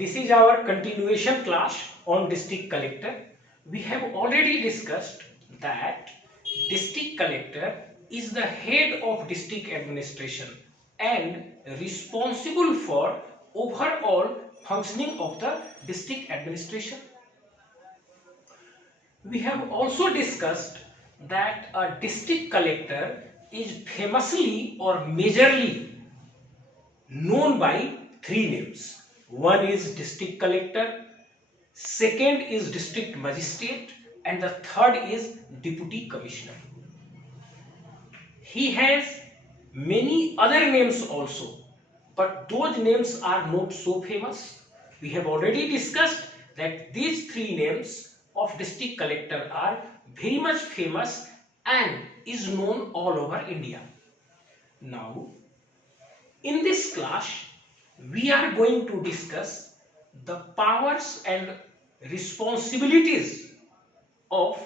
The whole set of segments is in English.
This is our continuation class on district collector. We have already discussed that district collector is the head of district administration and responsible for overall functioning of the district administration. We have also discussed that a district collector is famously or majorly known by three names. One is district collector, second is district magistrate, and the third is deputy commissioner. He has many other names also, but those names are not so famous. We have already discussed that these three names of district collector are very much famous and is known all over India. Now, in this class, we are going to discuss the powers and responsibilities of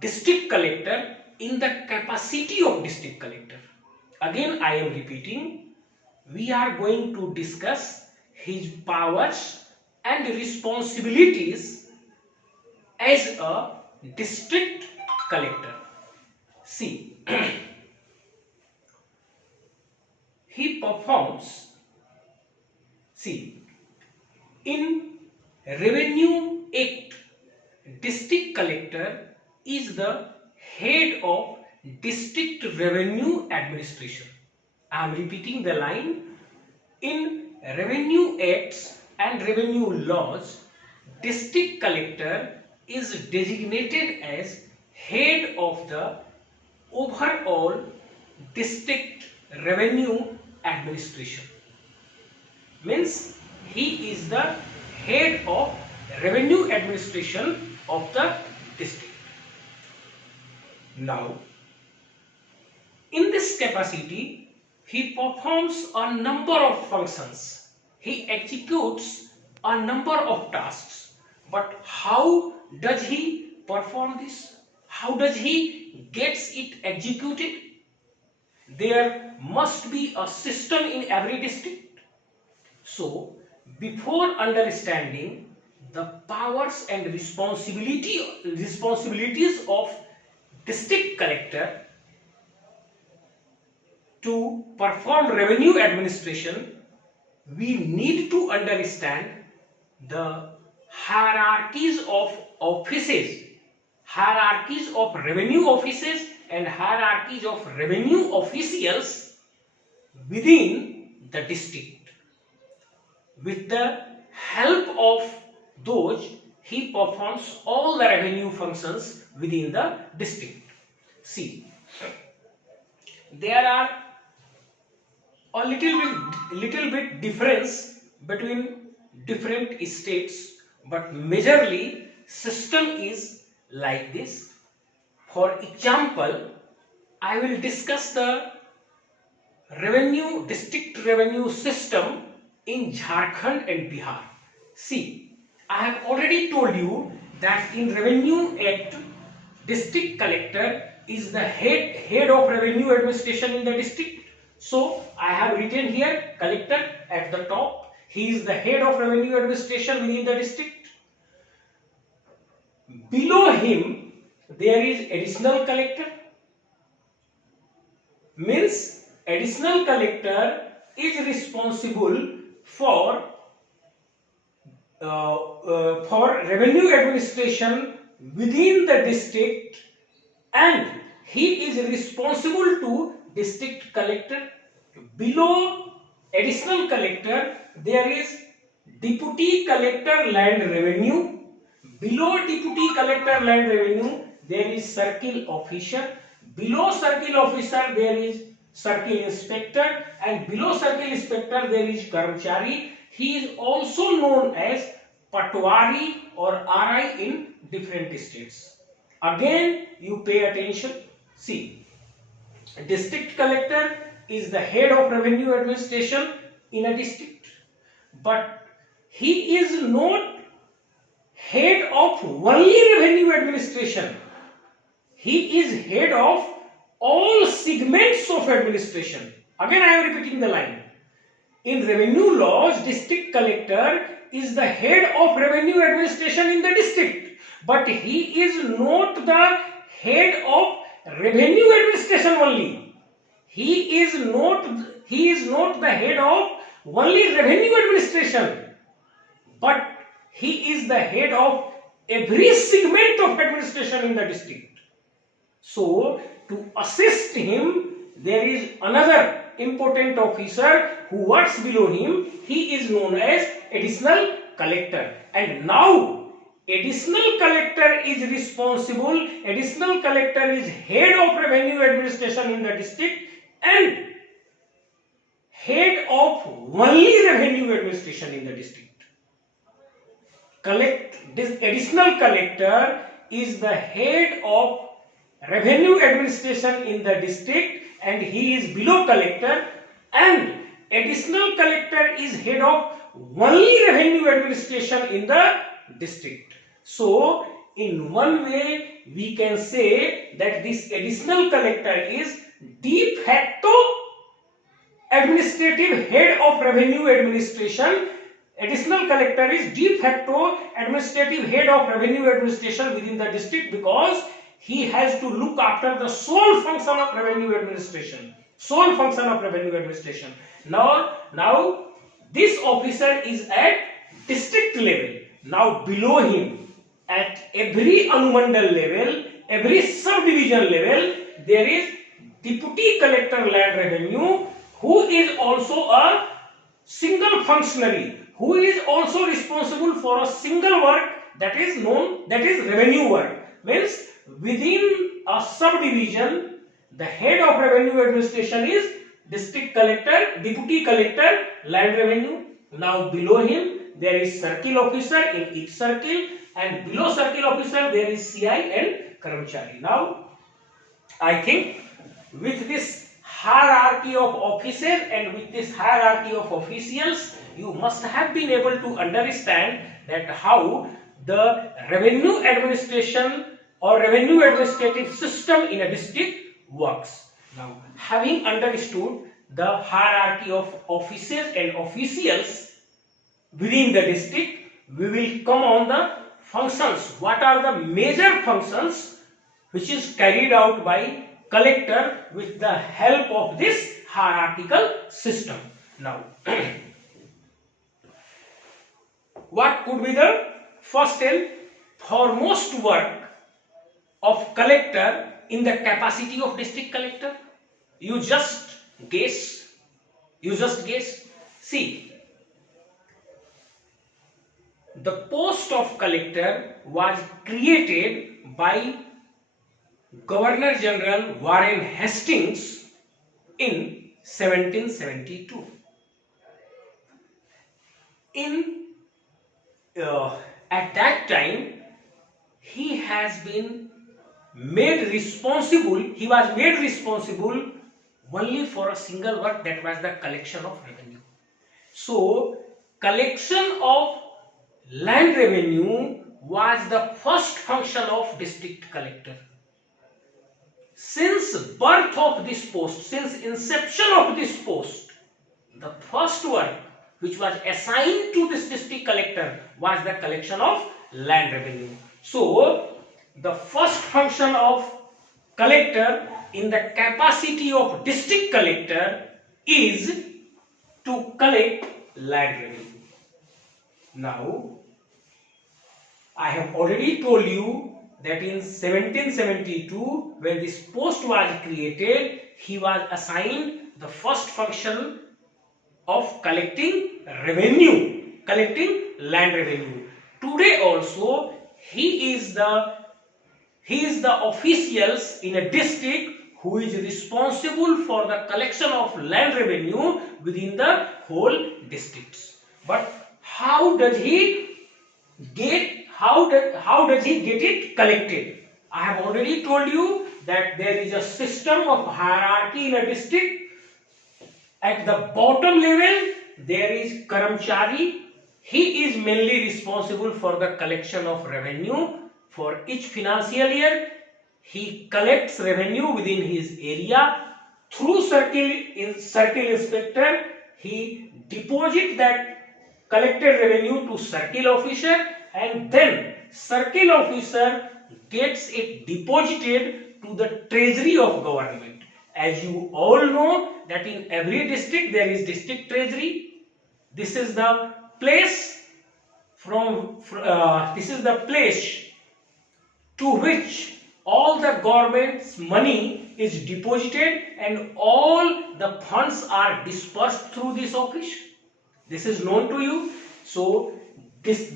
district collector in the capacity of district collector. Again, I am repeating, we are going to discuss his powers and responsibilities as a district collector. See, he performs, in Revenue Act, district collector is the head of district revenue administration. I am repeating the line. In Revenue Acts and revenue laws, district collector is designated as head of the overall district revenue administration. Means he is the head of revenue administration of the district. Now, in this capacity, he performs a number of functions. He executes a number of tasks. But how does he perform this? How does he gets it executed? There must be a system in every district. So, before understanding the powers and responsibilities of district collector to perform revenue administration, we need to understand the hierarchies of offices, hierarchies of revenue offices and hierarchies of revenue officials within the district. With the help of those, he performs all the revenue functions within the district. See, there are a little bit difference between different states, but majorly system is like this. For example, I will discuss the district revenue system in Jharkhand and Bihar. See, I have already told you that in Revenue Act, district collector is the head of revenue administration in the district. So, I have written here collector at the top. He is the head of revenue administration within the district. Below him, there is additional collector. Means additional collector is responsible for revenue administration within the district, and he is responsible to district collector. Below additional collector, there is deputy collector land revenue. Below deputy collector land revenue, there is circle officer. Below circle officer, there is circle inspector, and below circle inspector there is karmachari. He is also known as patwari or RI in different states. Again, you pay attention. See, district collector is the head of revenue administration in a district, but he is not head of only revenue administration. He is head of all segments of administration. Again, I am repeating the line. in revenue laws, district collector is the head of revenue administration in the district, but he is not the head of revenue administration only. He is not the head of only revenue administration, but he is the head of every segment of administration in the district. So to assist him, there is another important officer who works below him. He is known as additional collector. And now additional collector is responsible. Additional collector is head of revenue administration in the district and head of only revenue administration in the district. This additional collector is the head of revenue administration in the district and he is below collector, and additional collector is head of only revenue administration in the district. So in one way we can say that this additional collector is de facto administrative head of revenue administration. Additional collector is de facto administrative head of revenue administration within the district because he has to look after the sole function of revenue administration. Sole function of revenue administration. Now this officer is at district level. Now below him at every Anumandal level, every subdivision level, there is deputy collector land revenue who is also a single functionary, who is also responsible for a single work that is revenue work. Means within a subdivision, the head of revenue administration is district collector, deputy collector, land revenue. Now below him there is circle officer in each circle, and below circle officer there is CI and Karamchari. Now I think with this hierarchy of offices and with this hierarchy of officials, you must have been able to understand that how the revenue administration or revenue administrative system in a district works. Now, having understood the hierarchy of offices and officials within the district, we will come on the functions. What are the major functions which is carried out by collector with the help of this hierarchical system? Now, what could be the first and foremost work of collector in the capacity of district collector? You just guess. See, the post of collector was created by Governor General Warren Hastings in 1772. At that time, he was made responsible only for a single work, that was the collection of revenue. So, collection of land revenue was the first function of district collector. Since birth of this post, since inception of this post, the first work which was assigned to this district collector was the collection of land revenue. So, the first function of collector in the capacity of district collector is to collect land revenue. Now, I have already told you that in 1772, when this post was created, he was assigned the first function of collecting revenue, collecting land revenue. Today also, he is the officials in a district who is responsible for the collection of land revenue within the whole districts. But how does he get it collected? I have already told you that there is a system of hierarchy in a district. At the bottom level, there is Karamchari. He is mainly responsible for the collection of revenue for each financial year. He collects revenue within his area. Through circle inspector, he deposit that collected revenue to circle officer, and then circle officer gets it deposited to the treasury of government. As you all know that in every district there is district treasury. This is the place to which all the government's money is deposited and all the funds are dispersed through this office. This is known to you. So this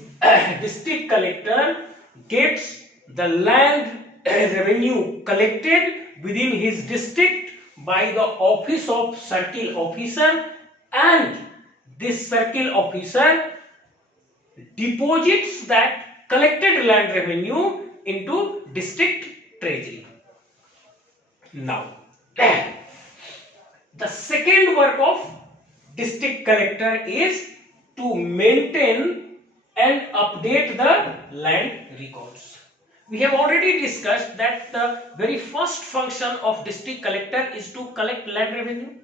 district collector gets the land revenue collected within his district by the office of circle officer, and this circle officer deposits that collected land revenue into district treasury. Now, the second work of district collector is to maintain and update the land records. We have already discussed that the very first function of district collector is to collect land revenue.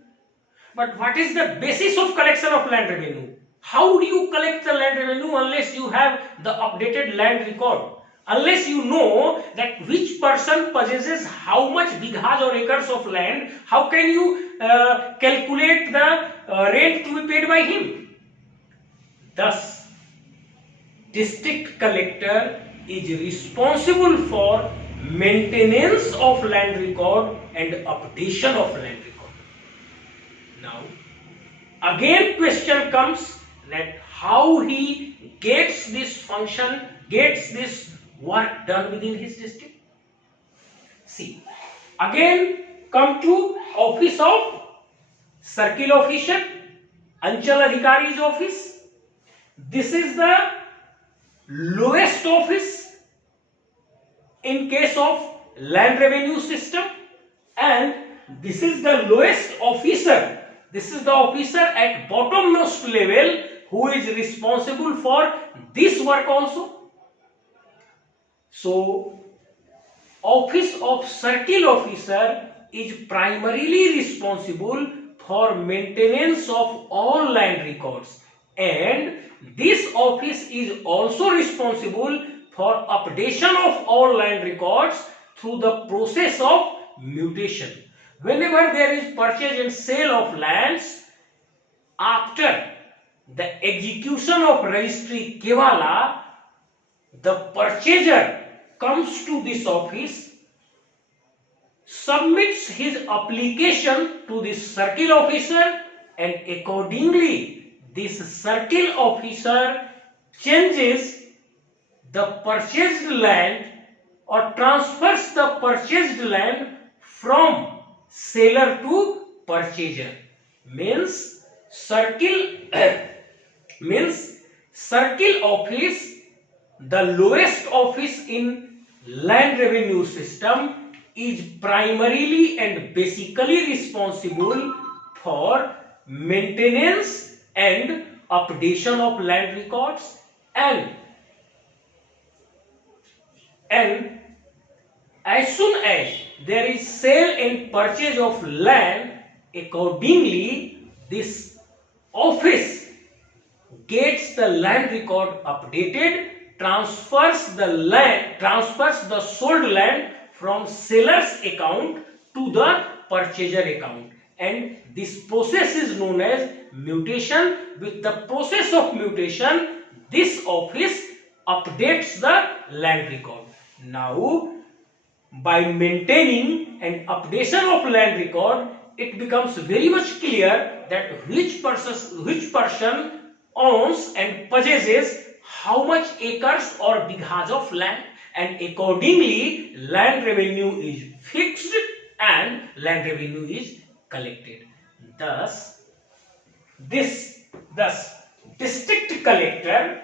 But what is the basis of collection of land revenue? How do you collect the land revenue unless you have the updated land record? Unless you know that which person possesses how much bighas or acres of land, how can you calculate the rent to be paid by him? Thus, district collector is responsible for maintenance of land record and updation of land record. Now, again question comes that how he gets this function, gets this work done within his district. See, again come to office of circle officer, Anchal Adhikari's office. This is the lowest office in case of land revenue system, and this is the lowest officer. This is the officer at bottommost level who is responsible for this work also. So, office of circle officer is primarily responsible for maintenance of all land records, and this office is also responsible for updation of all land records through the process of mutation. Whenever there is purchase and sale of lands, after the execution of registry Kevala, the purchaser comes to this office, submits his application to this circle officer, and accordingly this circle officer changes the purchased land or transfers the purchased land from seller to purchaser. Means circle office, the lowest office in land revenue system, is primarily and basically responsible for maintenance and updation of land records, and as soon as there is sale and purchase of land, accordingly this office gets the land record updated, transfers the sold land from seller's account to the purchaser account, and this process is known as mutation. With the process of mutation, this office updates the land record. Now, by maintaining and updation of land record, it becomes very much clear that which person owns and possesses how much acres or bighas of land, and accordingly land revenue is fixed and land revenue is collected. Thus this district collector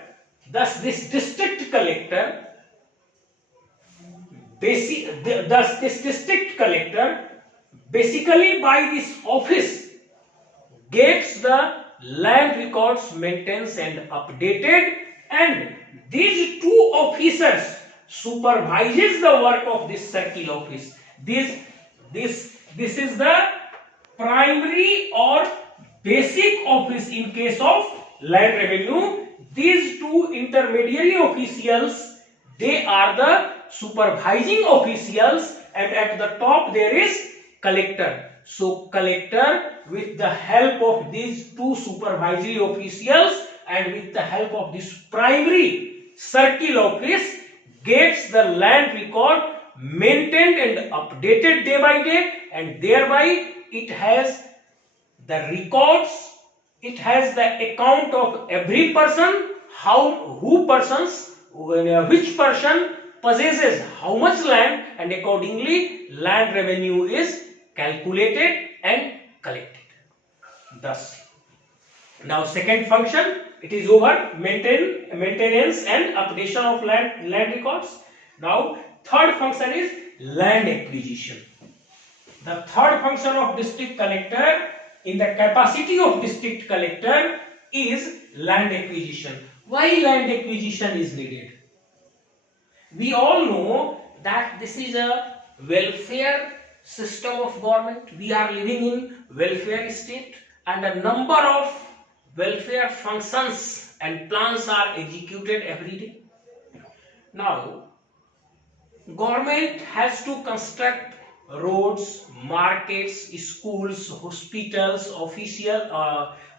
basically by this office gets the land records maintained and updated, and these two officers supervises the work of this circle office. This is the primary or basic office in case of land revenue. These two intermediary officials, they are the supervising officials, and at the top there is collector. So collector, with the help of these two supervisory officials and with the help of this primary circle office, gets the land record maintained and updated day by day, and thereby it has the records, it has the account of every person, which person possesses how much land, and accordingly land revenue is calculated and collected. Thus, now second function, it is over, maintenance and updation of land records. Now third function is land acquisition. The third function of district collector in the capacity of district collector is land acquisition. Why land acquisition is needed? We all know that this is a welfare system of government. We are living in welfare state, and a number of welfare functions and plans are executed every day. Now, government has to construct roads, markets, schools, hospitals,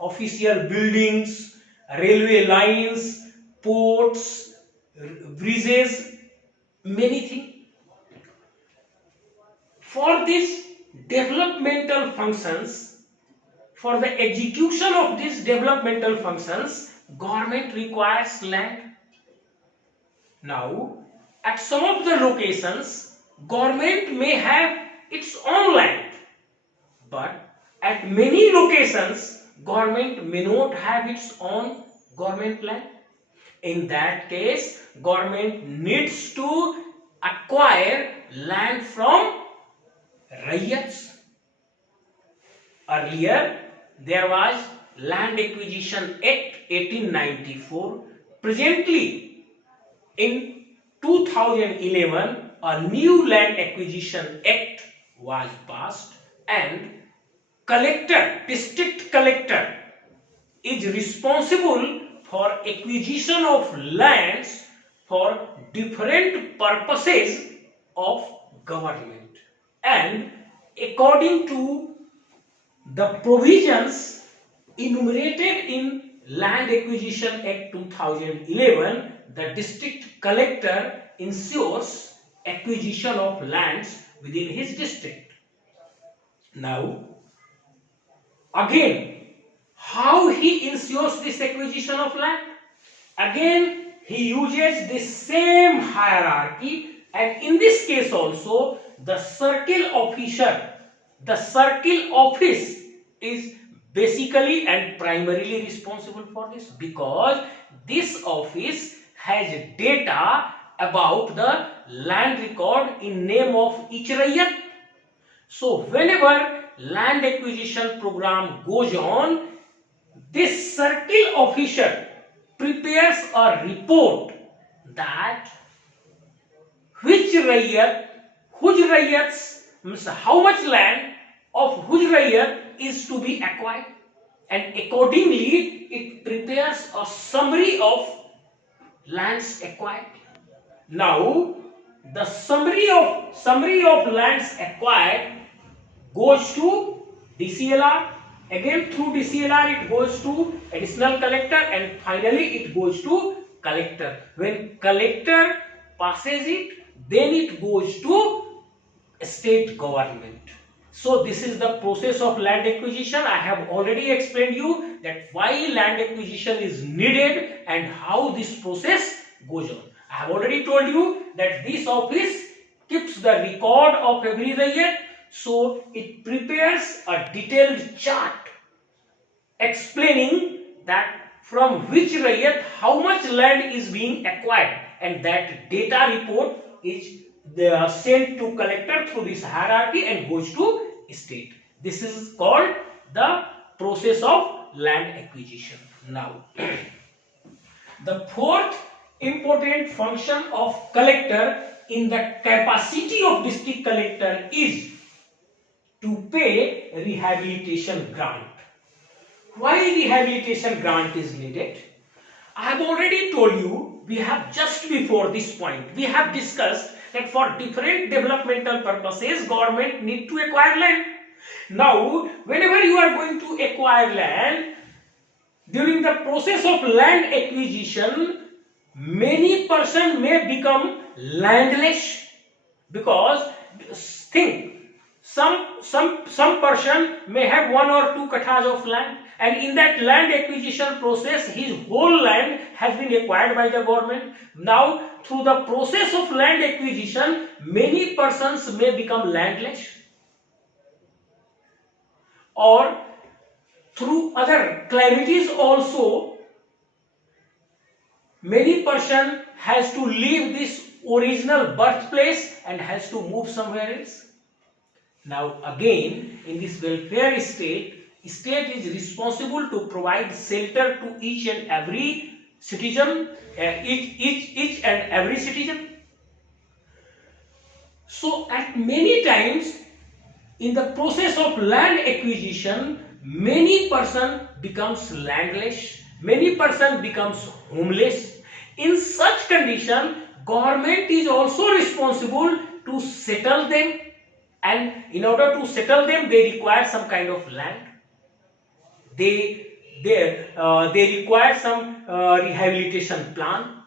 official buildings, railway lines, ports, bridges, many things. For these developmental functions, for the execution of these developmental functions, government requires land. Now, at some of the locations, government may have its own land, but at many locations, government may not have its own government land. In that case, government needs to acquire land from Raiyats. Earlier, there was Land Acquisition Act 1894. Presently, in 2011, a new Land Acquisition Act was passed, and district collector is responsible for acquisition of lands for different purposes of government. And according to the provisions enumerated in Land Acquisition Act 2011, the district collector ensures acquisition of lands within his district. Now, again, how he ensures this acquisition of land? Again, he uses the same hierarchy, and in this case also, the circle office is basically and primarily responsible for this, because this office has data about the land record in name of each Raiyat. So whenever land acquisition program goes on, this circle officer prepares a report that which Raiyats, means how much land of which Raiyat is to be acquired, and accordingly it prepares a summary of lands acquired. Now, the summary of lands acquired goes to DCLR. Again, through DCLR it goes to additional collector, and finally it goes to collector. When collector passes it, then it goes to state government. So this is the process of land acquisition. I have already explained you that why land acquisition is needed and how this process goes on. I have already told you that this office keeps the record of every Raiyat. So it prepares a detailed chart explaining that from which Raiyat how much land is being acquired, and that data report is sent to collector through this hierarchy and goes to state. This is called the process of land acquisition. Now, the fourth important function of collector in the capacity of district collector is to pay rehabilitation grant. Why rehabilitation grant is needed? I have already told you, we have just before this point, we have discussed that for different developmental purposes, government need to acquire land. Now, whenever you are going to acquire land, during the process of land acquisition, many person may become landless, because think, some person may have 1 or 2 kathas of land, and in that land acquisition process his whole land has been acquired by the government. Now through the process of land acquisition, many persons may become landless, or through other calamities also many person has to leave this original birthplace and has to move somewhere else. Now again, in this welfare state is responsible to provide shelter to each and every citizen, each and every citizen. So at many times in the process of land acquisition, many person becomes landless, many person becomes homeless. In such condition, government is also responsible to settle them, and in order to settle them they require some kind of land. They require some rehabilitation plan.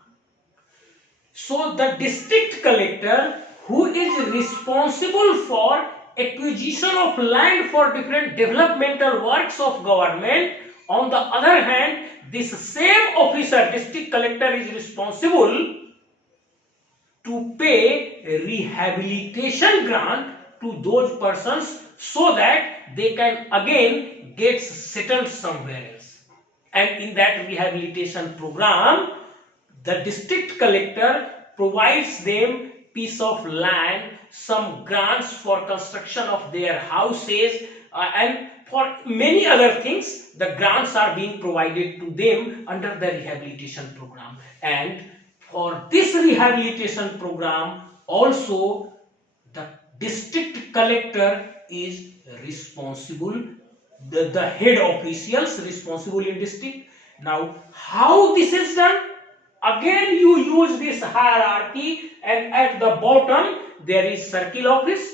So the district collector, who is responsible for acquisition of land for different developmental works of government, on the other hand, this same officer, district collector, is responsible to pay a rehabilitation grant to those persons so that they can again get settled somewhere else. And in that rehabilitation program, the district collector provides them piece of land, some grants for construction of their houses, and for many other things. The grants are being provided to them under the rehabilitation program. And for this rehabilitation program also, the district collector is responsible, the head officials responsible in district. Now how this is done? Again you use this hierarchy, and at the bottom there is circle office.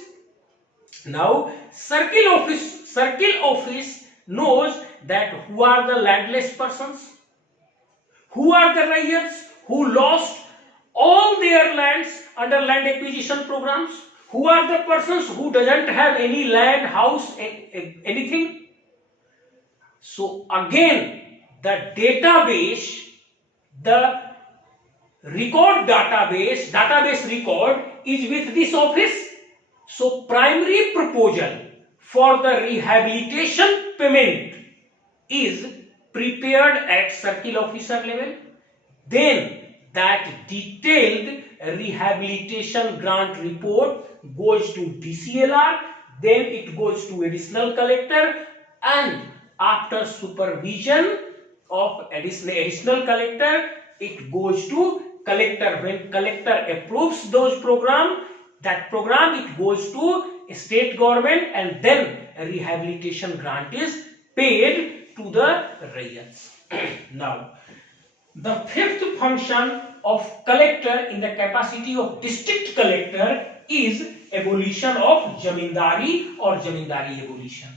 Now circle office knows that who are the landless persons, who are the ryots who lost all their lands under land acquisition programs, who are the persons who doesn't have any land, house, anything. So again the database, the database record is with this office. So primary proposal for the rehabilitation payment is prepared at circle officer level. Then that detailed rehabilitation grant report goes to DCLR, then it goes to additional collector, and after supervision of additional collector, it goes to collector. When collector approves those program, that program it goes to state government, and then a rehabilitation grant is paid to the ryots. Now the fifth function of collector in the capacity of district collector is abolition of zamindari or zamindari abolition.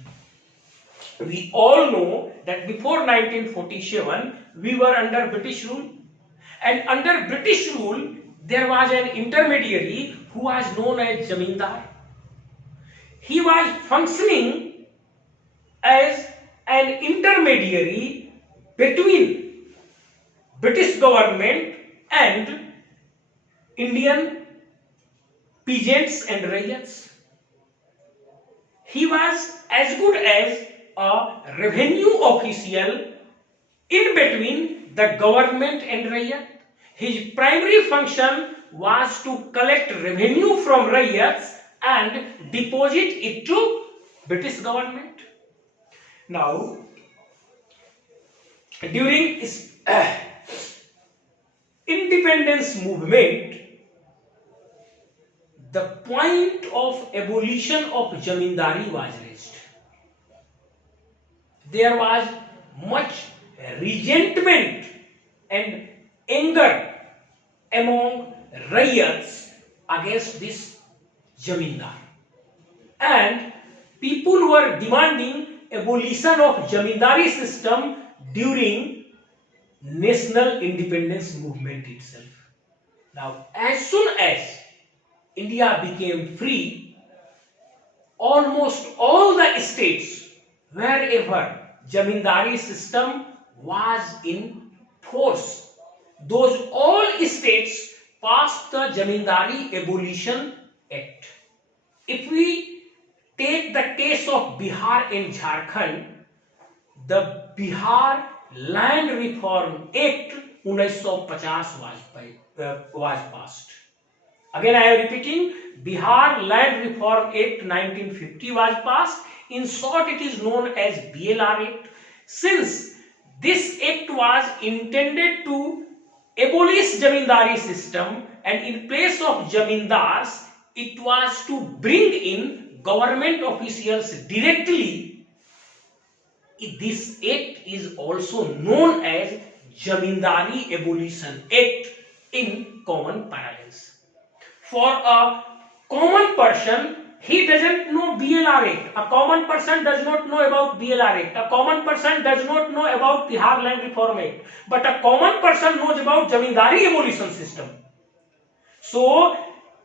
We all know that before 1947 we were under British rule, and under British rule there was an intermediary who was known as zamindar. He was functioning as an intermediary between British government and Indian peasants and ryots. He was as good as a revenue official in between the government and ryot. His primary function was to collect revenue from ryots and deposit it to British government. Now, during independence movement, the point of abolition of zamindari was raised. There was much resentment and anger among rayats against this jamindar, and people were demanding abolition of jamindari system during national independence movement itself. Now, as soon as India became free, almost all the states wherever jamindari system was in force, those all states passed the Jamindari Abolition Act. If we take the case of Bihar and Jharkhand, the Bihar Land Reform Act 1950 was passed. Again I am repeating, Bihar Land Reform Act 1950 was passed. In short, it is known as BLR Act. Since this act was intended to abolish jamindari system, and in place of jamindars, it was to bring in government officials directly. This act is also known as Jamindari Abolition Act in common parlance. For a common person, he doesn't know BLR Act. A common person does not know about BLR Act. A common person does not know about Bihar Land Reform Act. But a common person knows about Jamindari Abolition System. So,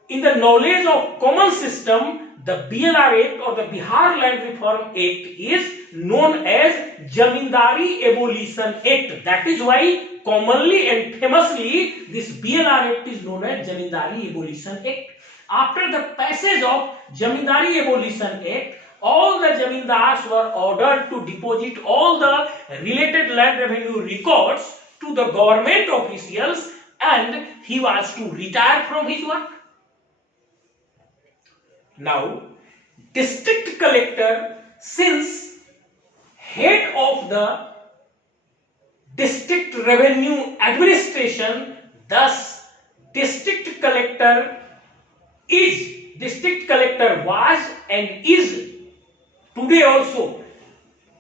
in the knowledge of common system, the BLR Act or the Bihar Land Reform Act is known as Jamindari Abolition Act. That is why commonly and famously this BLR Act is known as Jamindari Abolition Act. After the passage of Jamindari Abolition Act, all the jamindars were ordered to deposit all the related land revenue records to the government officials, and he was to retire from his work. Now, district collector, since head of the district revenue administration, thus district collector was and is today also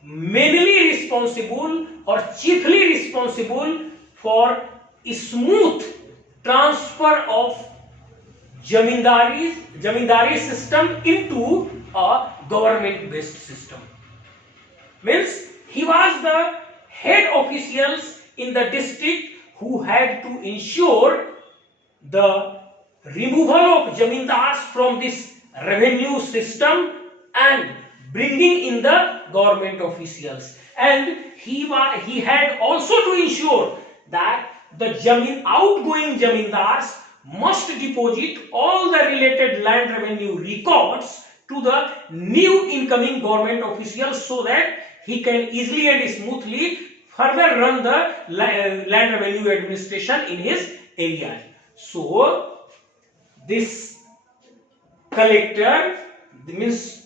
mainly responsible or chiefly responsible for smooth transfer of jamindari system into a government based system. Means he was the head officials in the district who had to ensure the removal of jamindars from this revenue system and bringing in the government officials, and he had also to ensure that the outgoing jamindars must deposit all the related land revenue records to the new incoming government officials so that he can easily and smoothly further run the land revenue administration in his area. So this collector means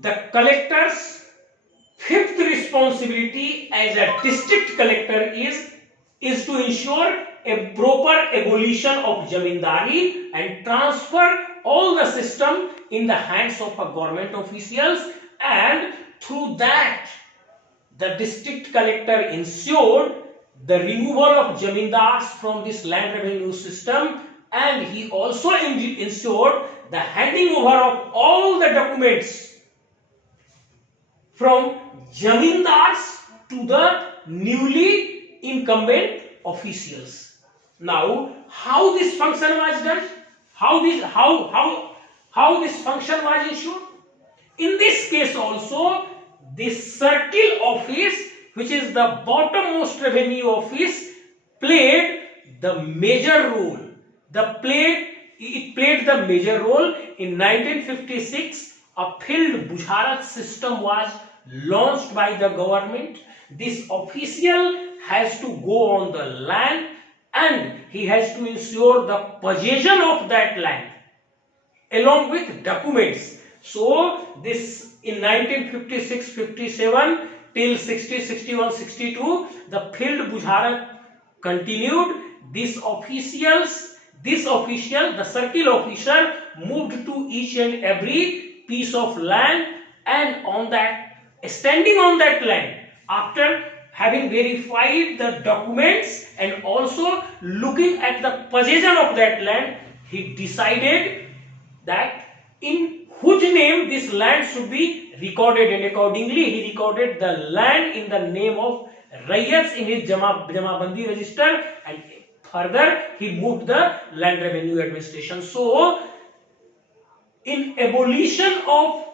the collector's fifth responsibility as a district collector is to ensure a proper abolition of jamindari and transfer all the system in the hands of a government officials, and through that the district collector ensured the removal of jamindars from this land revenue system, and he also ensured the handing over of all the documents from jamindars to the newly incumbent officials. Now, how this function was done? How this function was ensured? In this case also, this circle office, which is the bottommost revenue office, played the major role. It played the major role. In 1956, a field Bujharat system was launched by the government. This official has to go on the land and he has to ensure the possession of that land along with documents. So this in 1956-57 till 60, 61, 62, the field Bujharat continued. This official, the circle officer, moved to each and every piece of land, and on that standing on that land, after having verified the documents and also looking at the possession of that land, he decided that in whose name this land should be recorded, and accordingly he recorded the land in the name of Rayats in his Jamabandi register, and further he moved the land revenue administration. So in abolition of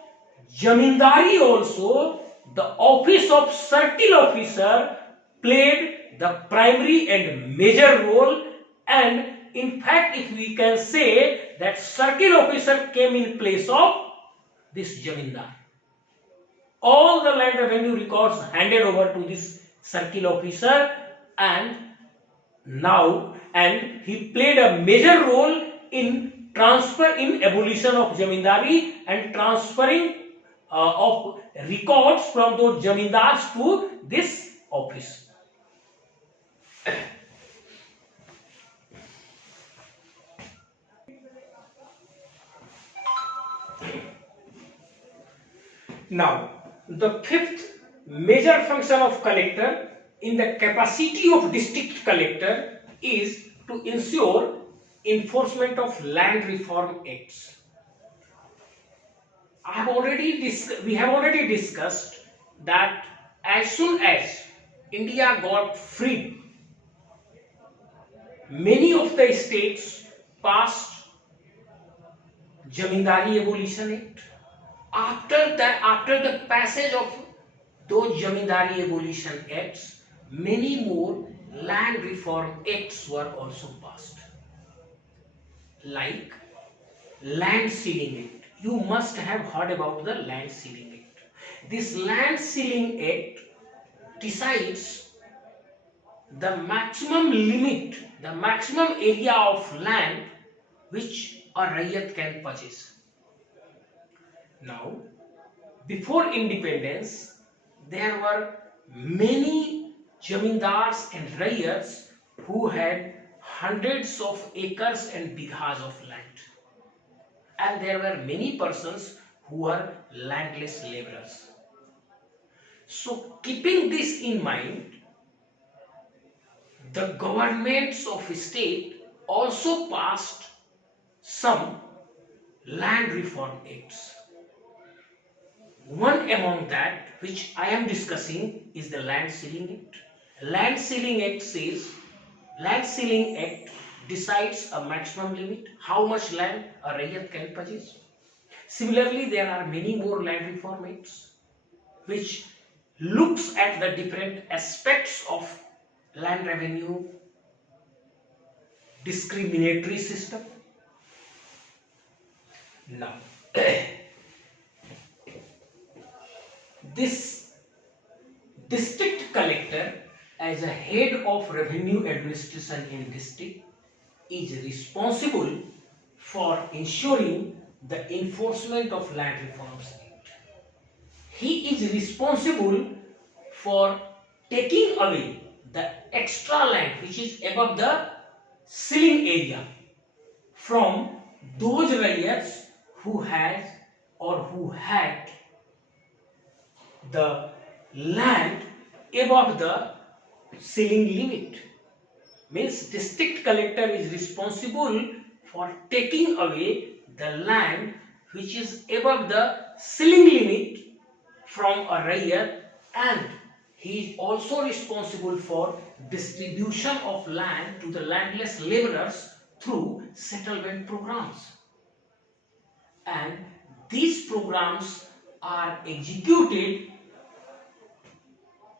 Jamindari also, the office of circle officer played the primary and major role, and in fact if we can say that circle officer came in place of this Jamindar. All the land revenue records handed over to this circle officer, and he played a major role in abolition of Jamindari and transferring of records from those Jamindars to this office. Now, the fifth major function of collector in the capacity of district collector is to ensure enforcement of land reform acts. We have already discussed that as soon as India got free, many of the states passed Jamindari Abolition Act. After the passage of those Jamindari Abolition Acts, many more land reform acts were also passed, like Land Ceiling Act. You must have heard about the Land Ceiling Act. This Land Ceiling Act decides the maximum limit, the maximum area of land which a Rayat can purchase. Now, before independence, there were many Jamindars and Rayats who had hundreds of acres and bighas of land. And there were many persons who were landless laborers. So, keeping this in mind, the governments of state also passed some land reform acts. One among that which I am discussing is the Land Ceiling Act. Land Ceiling Act decides a maximum limit, how much land a Rayat can purchase. Similarly, there are many more land reform acts which looks at the different aspects of land revenue discriminatory system. Now, this district collector as a head of revenue administration in district is responsible for ensuring the enforcement of land reforms act. He is responsible for taking away the extra land which is above the ceiling area from those Rayats who has or who had the land above the ceiling limit. Means district collector is responsible for taking away the land which is above the ceiling limit from a Rayat, and he is also responsible for distribution of land to the landless laborers through settlement programs. And these programs are executed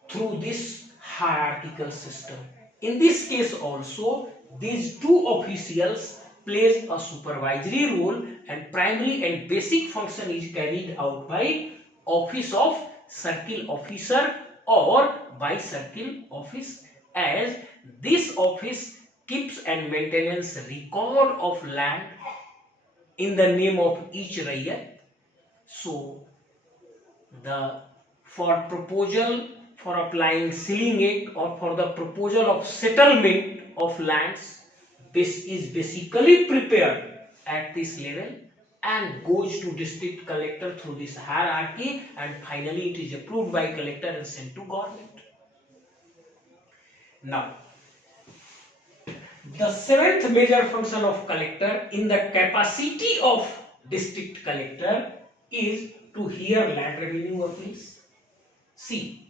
through this hierarchical system. In this case also, these two officials plays a supervisory role, and primary and basic function is carried out by office of circle officer or by circle office, as this office keeps and maintains record of land in the name of each Rayat. So for proposal for applying ceiling act or for the proposal of settlement of lands, this is basically prepared at this level, and goes to district collector through this hierarchy, and finally it is approved by collector and sent to government. Now, the seventh major function of collector in the capacity of district collector is to hear land revenue appeals. See,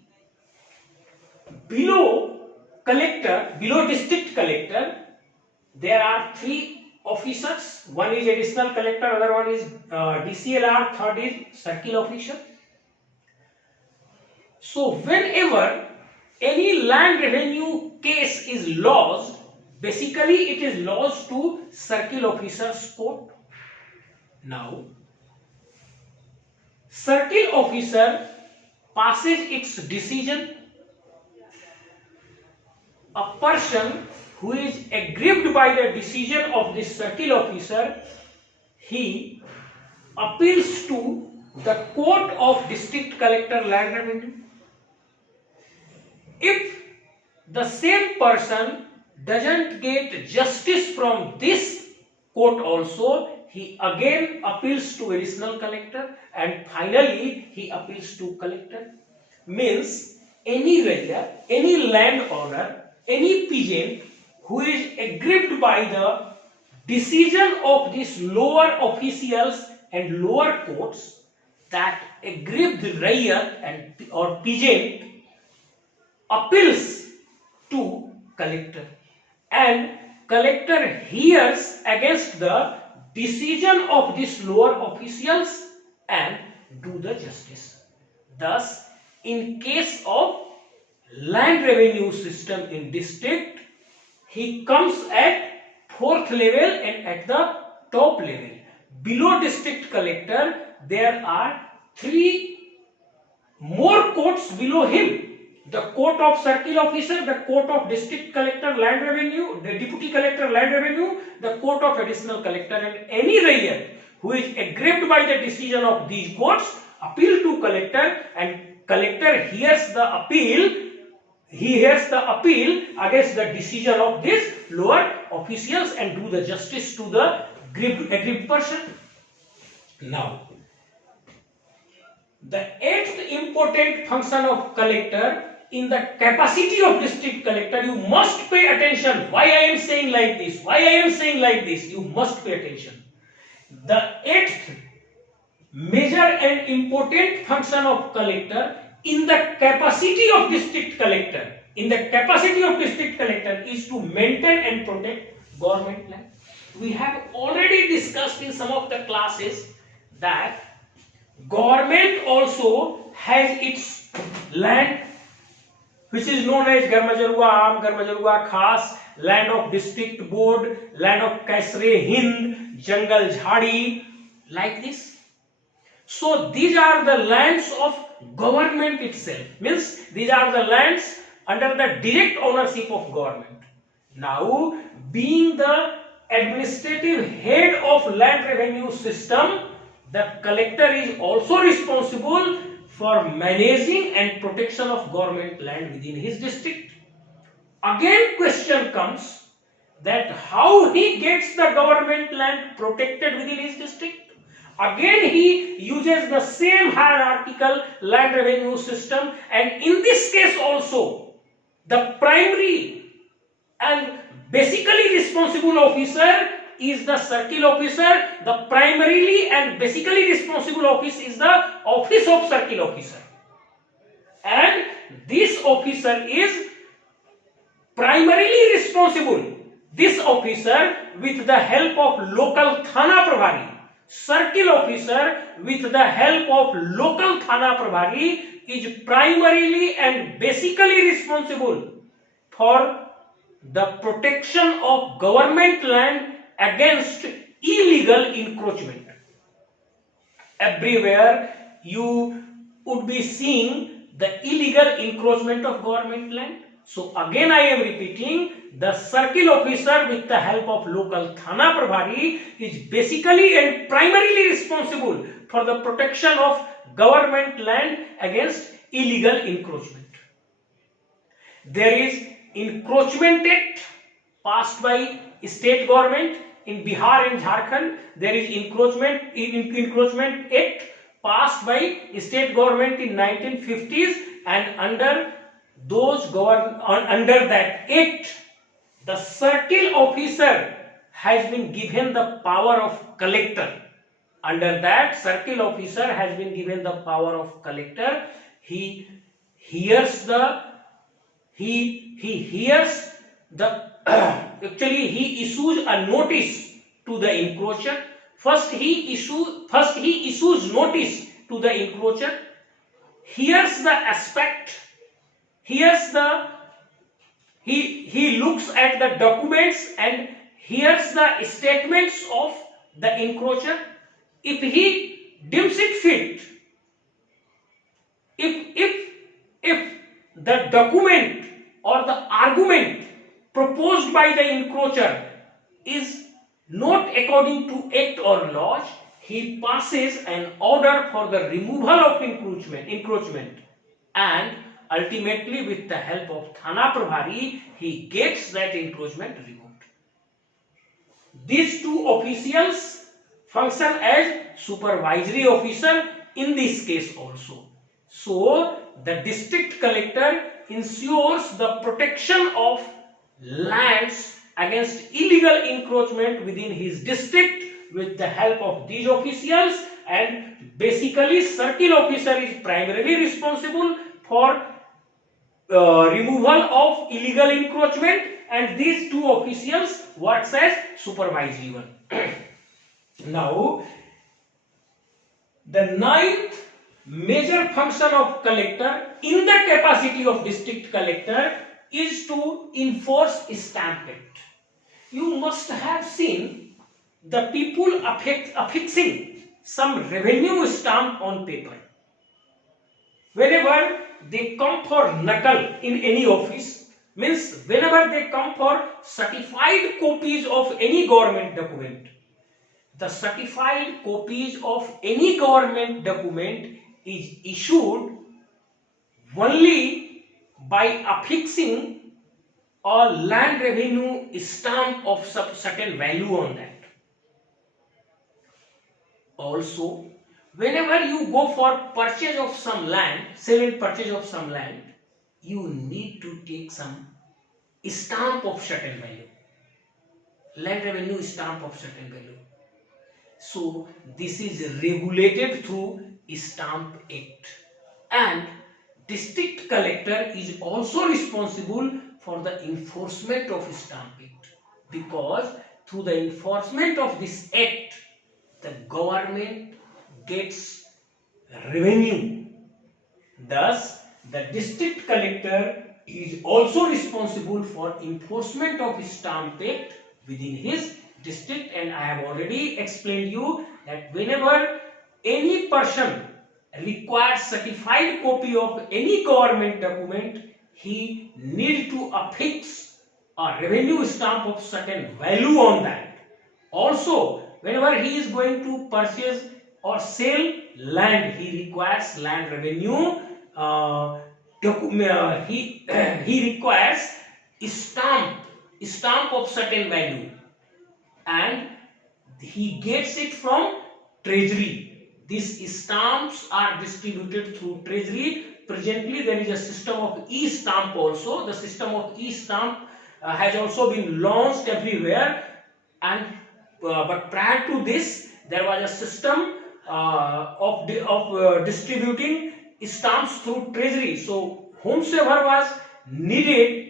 below district collector, there are three officers. One is additional collector, other one is DCLR, third is circle officer. So whenever any land revenue case is lodged, basically it is lodged to circle officer's court. Now, circle officer passes its decision. A person who is aggrieved by the decision of this circle officer, he appeals to the court of district collector land revenue. If the same person doesn't get justice from this court also, he again appeals to additional collector, and finally he appeals to collector. Means any raider, any landowner, any peasant who is aggrieved by the decision of these lower officials and lower courts, that aggrieved raider and or peasant appeals to collector, and collector hears against the decision of these lower officials and do the justice. Thus, in case of land revenue system in district, he comes at fourth level and at the top level. Below district collector, there are three more courts below him. The court of circle officer, the court of district collector land revenue, the deputy collector land revenue, the court of additional collector, and any raider who is aggrieved by the decision of these courts appeal to collector, and collector hears the appeal. He hears the appeal against the decision of these lower officials and do the justice to the aggrieved person. Now, the eighth important function of collector in the capacity of district collector, you must pay attention. Why I am saying like this? Why I am saying like this? You must pay attention. The eighth major and important function of collector in the capacity of district collector, is to maintain and protect government land. We have already discussed in some of the classes that government also has its land, which is known as Garmajarua Aam, Garmajarua Khas, land of district board, land of Kaisre Hind, Jangal Jhadi, like this. So these are the lands of government itself. Means these are the lands under the direct ownership of government. Now, being the administrative head of land revenue system, the collector is also responsible for managing and protection of government land within his district. Again, question comes that how he gets the government land protected within his district. Again, he uses the same hierarchical land revenue system, and in this case also, the primary and basically responsible officer is the circle officer. The primarily and basically responsible office is the office of circle officer, and this officer is primarily responsible. This officer with the help of local Thana Prabhari, circle officer with the help of local Thana Prabhari is primarily and basically responsible for the protection of government land against illegal encroachment. Everywhere you would be seeing the illegal encroachment of government land. So again I am repeating, the circle officer with the help of local Thana Prabhari is basically and primarily responsible for the protection of government land against illegal encroachment. There is Encroachment Act passed by state government in Bihar and Jharkhand, there is encroachment act passed by state government in 1950s, and under that act, the circle officer has been given the power of collector. Under that, circle officer has been given the power of collector. He hears the actually he issues a notice to the encroacher. First he issues notice to the encroacher, hears the aspect, he looks at the documents and hears the statements of the encroacher. If he deems it fit, if the document or the argument proposed by the encroacher is not according to act or laws, he passes an order for the removal of encroachment, and ultimately with the help of Thana Prabhari, he gets that encroachment removed. These two officials function as supervisory officer in this case also. So the district collector ensures the protection of lands against illegal encroachment within his district with the help of these officials, and basically circle officer is primarily responsible for removal of illegal encroachment, and these two officials works as supervisory one. Now the ninth major function of collector in the capacity of district collector is to enforce Stamp Act. You must have seen the people affixing some revenue stamp on paper. Whenever they come for nakal in any office, means whenever they come for certified copies of any government document, the certified copies of any government document is issued only by affixing a land revenue stamp of certain value on that. Also, whenever you go for purchase of some land, sale and purchase of some land, you need to take some stamp of certain value, land revenue stamp of certain value. So this is regulated through Stamp Act, and district collector is also responsible for the enforcement of Stamp Act, because through the enforcement of this act, the government gets revenue. Thus, the district collector is also responsible for enforcement of Stamp Act within his district, and I have already explained you that whenever any person requires certified copy of any government document, he need to affix a revenue stamp of certain value on that. Also, whenever he is going to purchase or sell land, he requires land revenue he requires stamp of certain value, and he gets it from treasury. These stamps are distributed through treasury. Presently there is a system of e-stamp also. The system of e-stamp has also been launched everywhere, and but prior to this there was a system of distributing stamps through treasury. So whomsoever was needed,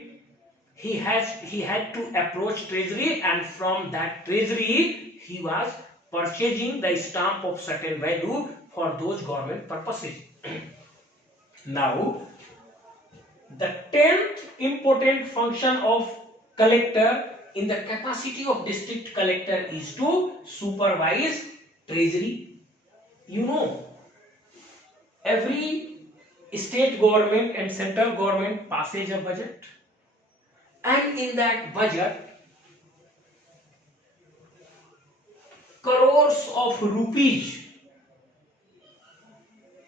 he had to approach treasury, and from that treasury he was purchasing the stamp of certain value for those government purposes. Now, the 10th important function of collector in the capacity of district collector is to supervise treasury. You know, every state government and central government passes a budget, and in that budget crores of rupees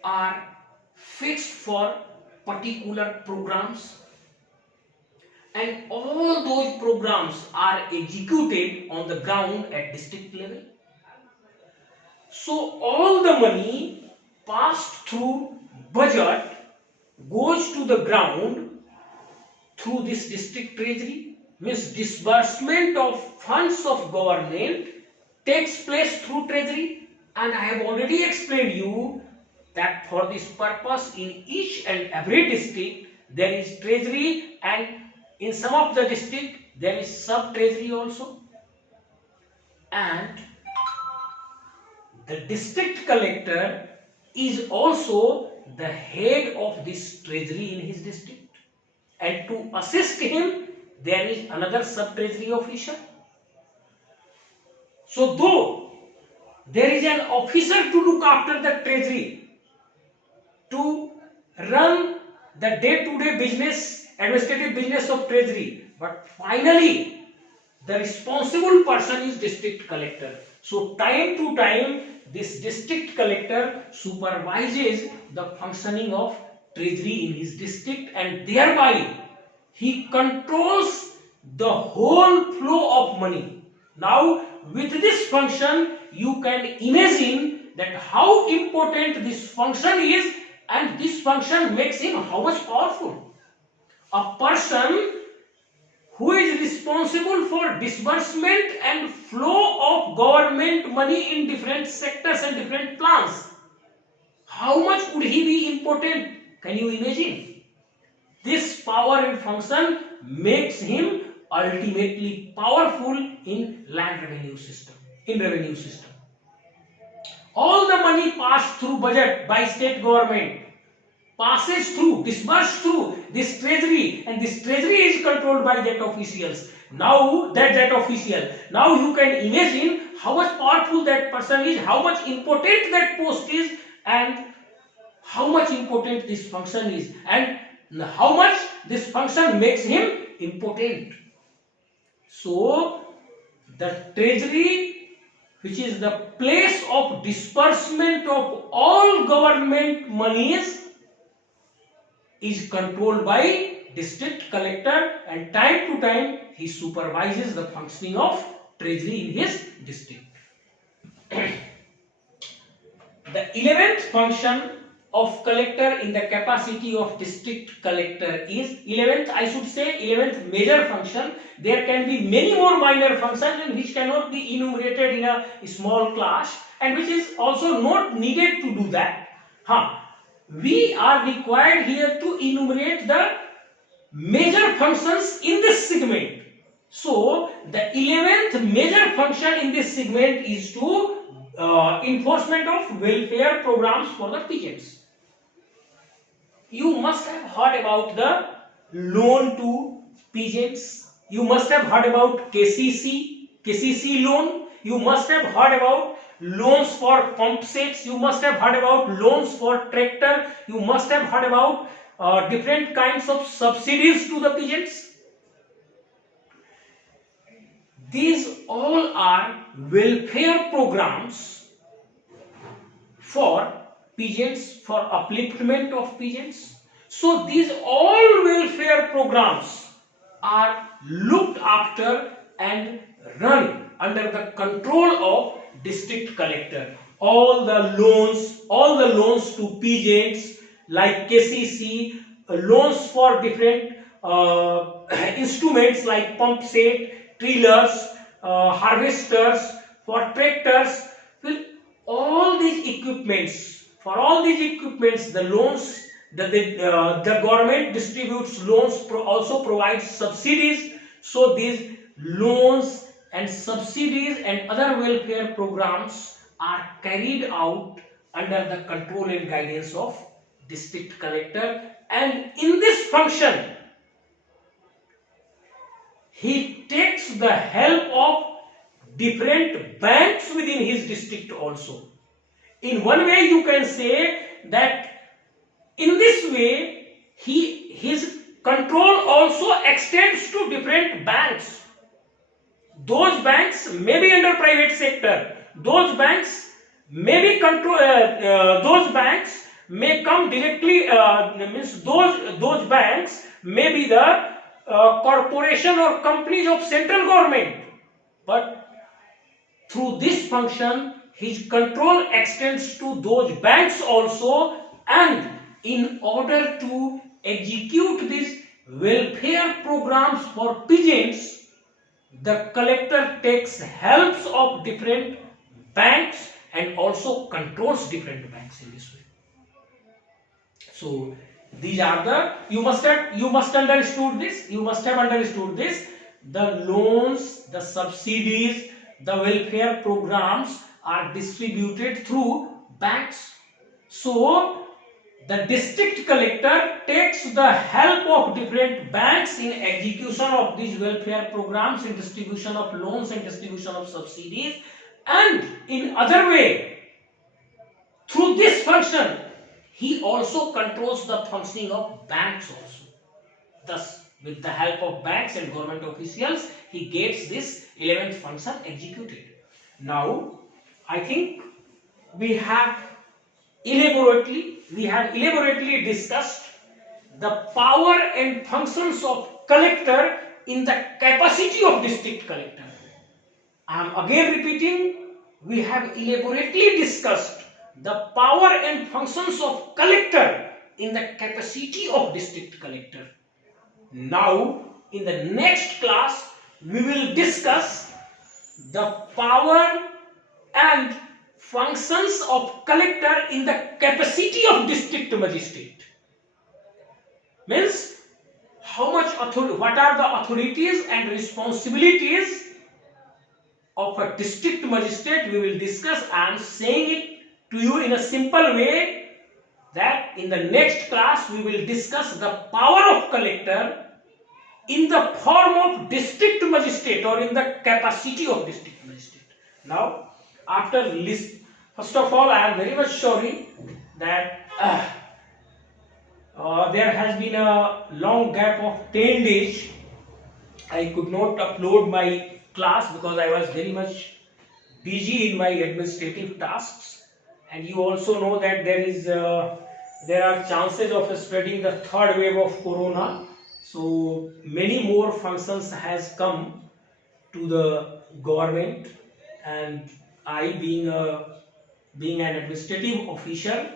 are fixed for particular programs, and all those programs are executed on the ground at district level. So all the money passed through budget goes to the ground through this district treasury, means disbursement of funds of government takes place through treasury. And I have already explained you that for this purpose in each and every district there is treasury, and in some of the district there is sub treasury also. And the district collector is also the head of this treasury in his district, and to assist him there is another sub treasury officer. So though there is an officer to look after the treasury, to run the day-to-day business, administrative business of treasury, but finally the responsible person is district collector. So time to time this district collector supervises the functioning of treasury in his district, and thereby he controls the whole flow of money. Now with this function you can imagine that how important this function is, and this function makes him how much powerful. A person who is responsible for disbursement and flow of government money in different sectors and different plans, how much would he be important? Can you imagine? This power and function makes him ultimately powerful in land revenue system, in revenue system. All the money passed through budget by state government passes through, disbursed through this treasury, and this treasury is controlled by that officials. Now that official, now you can imagine how much powerful that person is, how much important that post is, and how much important this function is, and how much this function makes him important. So the treasury, which is the place of disbursement of all government monies, is controlled by district collector, and time to time he supervises the functioning of treasury in his district. The 11th function of collector in the capacity of district collector is 11th major function. There can be many more minor functions and which cannot be enumerated in a small class, and which is also not needed to do that. We are required here to enumerate the major functions in this segment. So the 11th major function in this segment is to enforcement of welfare programs for the peasants. You must have heard about the loan to peasants. You must have heard about KCC loan. You must have heard about loans for pump sets. You must have heard about loans for tractor. You must have heard about different kinds of subsidies to the peasants. These all are welfare programs for peasants, for upliftment of peasants. So these all welfare programs are looked after and run under the control of district collector. All the loans to peasants like KCC, loans for different instruments like pump set, tillers, harvesters, for tractors, all these equipments. For all these equipments, the loans, the government distributes loans, also provides subsidies. So these loans and subsidies and other welfare programs are carried out under the control and guidance of district collector, and in this function he takes the help of different banks within his district also. In one way you can say that in this way his control also extends to different banks. Those banks may be under private sector. Those banks may be those banks may come directly. Means those banks may be the corporation or companies of central government, but through this function his control extends to those banks also, and in order to execute these welfare programs for peasants, the collector takes helps of different banks and also controls different banks in this way. So these are the, you must have understood this. The loans, the subsidies, the welfare programs are distributed through banks. So the district collector takes the help of different banks in execution of these welfare programs, in distribution of loans and distribution of subsidies, and in other way, through this function he also controls the functioning of banks also. Thus, with the help of banks and government officials, he gets this 11th function executed. Now, I think we have elaborately discussed the power and functions of collector in the capacity of district collector. I am again repeating, we have elaborately discussed the power and functions of collector in the capacity of district collector. Now, in the next class, we will discuss the power and functions of collector in the capacity of district magistrate. Means, what are the authorities and responsibilities of a district magistrate we will discuss. I am saying it to you in a simple way that in the next class we will discuss the power of collector in the form of district magistrate or in the capacity of district magistrate. Now, after list, first of all, I am very much sorry that there has been a long gap of 10 days. I could not upload my class because I was very much busy in my administrative tasks, and you also know that there are chances of spreading the third wave of corona. So many more functions has come to the government, and I being an administrative official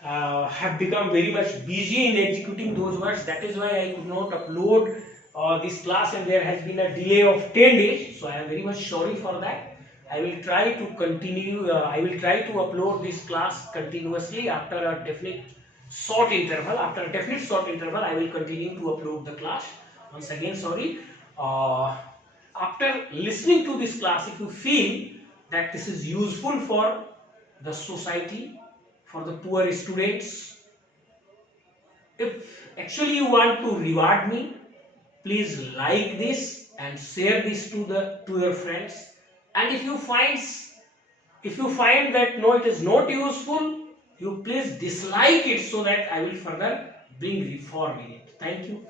have become very much busy in executing those works. That is why I could not upload this class, and there has been a delay of 10 days. So I am very much sorry for that. I will try to continue. I will try to upload this class continuously after a definite short interval. After a definite short interval, I will continue to upload the class. Once again, sorry. After listening to this class, if you feel that this is useful for the society, for the poor students, if actually you want to reward me, please like this and share this to your friends. And if you find that no, it is not useful, you please dislike it so that I will further bring reform in it. Thank you.